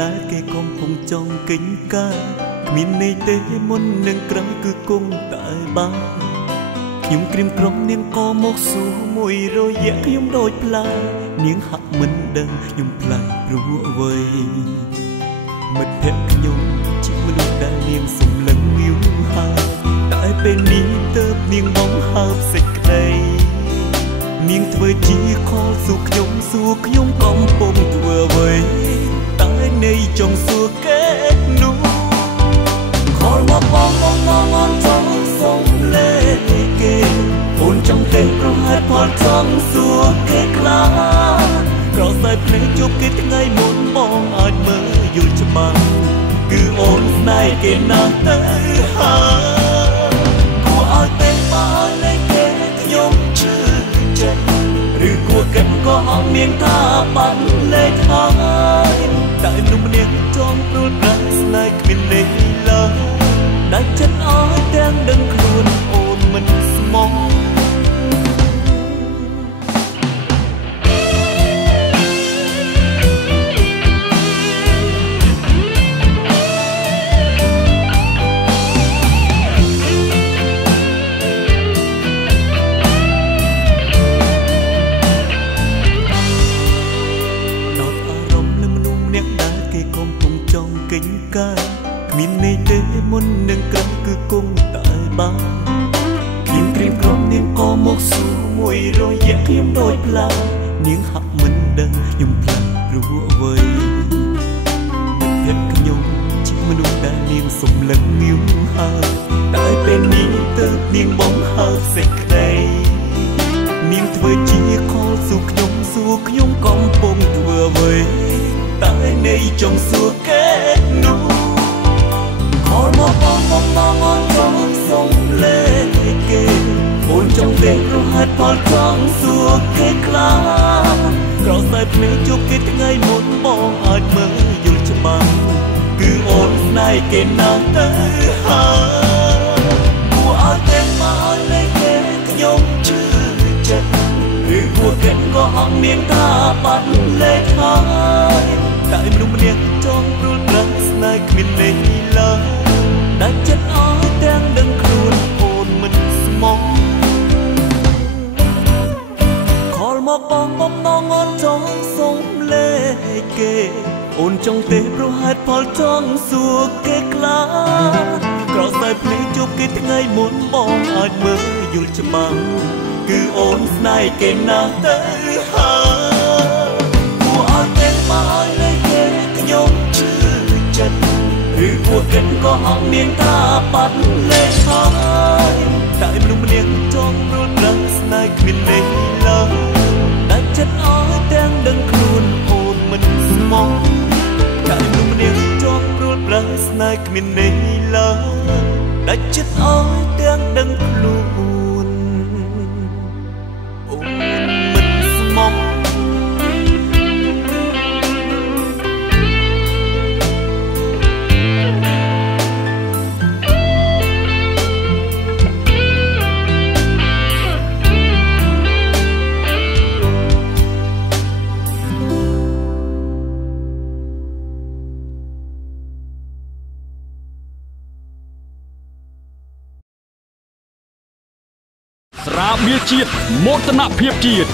ដែលគេកំពុងចង់កិច្ចការគ្មានន័យទេមុននឹងក្រោយគឺគង់តែបានខ្ញុំក្រៀមក្រំនាងក៏មកសួរមួយរយៈខ្ញុំដូចផ្លែនាងហាក់មិនដឹងខ្ញុំផ្លែព្រោះអ្វីមិត្តភក្តិខ្ញុំជាមនុស្សដែលនាងសម្លឹងយូរហើយតែពេលនេះទើបនាងបងហើបសេចក្តីនាងធ្វើជាខលសួរខ្ញុំកំពុងធ្វើអ្វីតែនៃចង់សួរគេនោះខលមកបងចង់សុំលេគេអូនចង់ទេប្រហែលផលចង់សួរគេខ្លាំងក្រសែភ្នែកជួបគេថ្ងៃមុនបងអាចមើលយល់ច្បាស់គឺអូនស្នេហ៍គេណាស់ទៅហើយគួរឲ្យទេមកលេគេខ្ញុំជឿចិត្តឬគួរកិនក៏អត់មានថាបាត់លេខហើយតែមនុស្សម្នាក់ចង់ព្រួលប្រាស់ស្នេហ៍គ្មានលេខឡើយដាច់ចិត្តអស់ទាំងដឹងខ្លួនអូនមិនស្មោះគ្មានន័យទេមុននឹងក្រោយគឺគង់តែបានខ្ញុំក្រៀមក្រំនាងក៏មកសួរមួយរយៈខ្ញុំដូចផ្លែនាងហាក់មិនដឹងខ្ញុំផ្លែព្រោះអ្វីមិត្តភក្តិខ្ញុំជាមនុស្សដែលនាងសម្លឹងយូរហើយតែពេលនេះទើបនាងបងហើបសេចក្តីនាងធ្វើជាខលសួរខ្ញុំកំពុងធ្វើអ្វីតែនៃចង់សួរគេនោះខលមកបងចង់សុំលេគេអូនចង់ទេព្រោះហេតុផលចង់សួរគេខ្លាំងក្រសែភ្នែកជួបគេថ្ងៃមុនបងអាចមើលយល់ច្បាស់គឺអូនស្នេហ៍គេណាស់ទៅហើយគួរឲ្យទេមកលេគេខ្ញុំជឿចិត្តឬគួរកិនក៏អត់មានថាបាត់លេខហើយតែមនុស្សម្នាក់ចង់ព្រួលប្រាស់ស្នេហ៍គ្មានលេខឡើយដាច់ចិត្តអស់ទាំងដឹងខ្លួនអូនមិនស្មោះខលមកបងអូនចង់សុំលេខគេអូនចង់ទេព្រោះហេតុផលចង់សួរគេខ្លាំងក្រសែភ្នែកជួបគេថ្ងៃមុនបងអាចមើលយល់ច្បាស់គឺអូនស្នេហ៍គេណាស់ទៅហើយគួរឲ្យទេមកលេខគេខ្ញុំជឿចិត្តឬគួរកិនក៏អត់មានថាបាត់លេខហើយតែមនុស្សម្នាក់ចង់ព្រួលប្រាស់ស្នេហ៍គ្មានលេខឡើយដាច់ចិត្តអស់ទាំងដឹងខ្លួនអូនមិនស្មោះតែមនុស្សម្នាក់ចង់ព្រួលប្រាស់ស្នេហ៍គ្មានលេខឡើយដាច់ចិត្តអស់ទាំងដឹងខ្លួនអូនមិនស្មោះស្រាបៀរជាតិមោទនភាពជាតិ